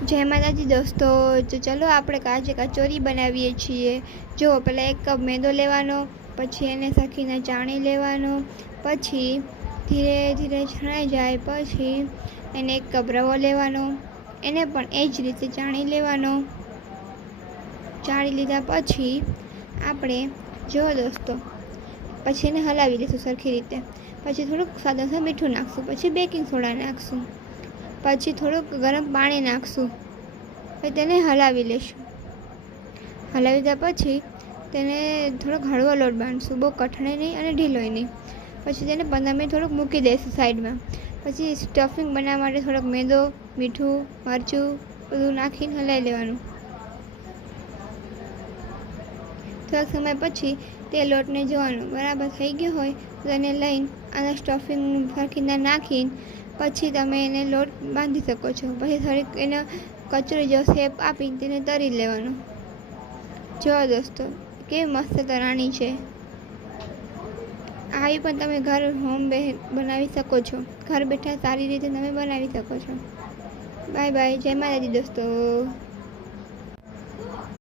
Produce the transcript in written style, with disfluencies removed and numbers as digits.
જય માતાજી દોસ્તો, તો ચલો આપણે આજે કચોરી બનાવીએ છીએ। જો પહેલાં 1 કપ મેંદો લેવાનો, પછી એને શેકીને ચાણી લેવાનો, પછી ધીરે ધીરે છણાઈ જાય પછી એને 1 કપ રવો લેવાનો, એને પણ એ જ રીતે ચાણી લેવાનો। ચાળી લીધા પછી આપણે જો દોસ્તો પછી એને હલાવી લઈશું સરખી રીતે। પછી થોડુંક સ્વાદ અનુસાર મીઠું નાખશું, પછી બેકિંગ સોડા નાખશું, પછી થોડુંક ગરમ પાણી નાખશું, પછી તેને હલાવી લઈશું। હલાવી દીધા પછી તેને થોડોક હળવો લોટ બાંધશું, બહુ કઠણે નહીં અને ઢીલોય નહીં। પછી તેને 15 મિનિટ થોડુંક મૂકી દઈશું સાઈડમાં। પછી સ્ટફિંગ બનાવવા માટે થોડોક મેંદો, મીઠું, મરચું બધું નાખીને હલાવી લેવાનું। થોડાક સમય પછી તે લોટને જોવાનું બરાબર થઈ ગયો હોય તો તેને લઈને આના સ્ટફિંગ સરખીને નાખીને પછી તમે એને લોટ બાંધી શકો છો। પછી થોડીક એનો કચોરી જેવો શેપ આપીને તેને તળી લેવાનો। જો દોસ્તો કેવી મસ્ત તરાણી છે। આવી પણ તમે ઘર હોમ બનાવી શકો છો, ઘર બેઠા સારી રીતે તમે બનાવી શકો છો। બાય બાય, જય માતાજી દોસ્તો।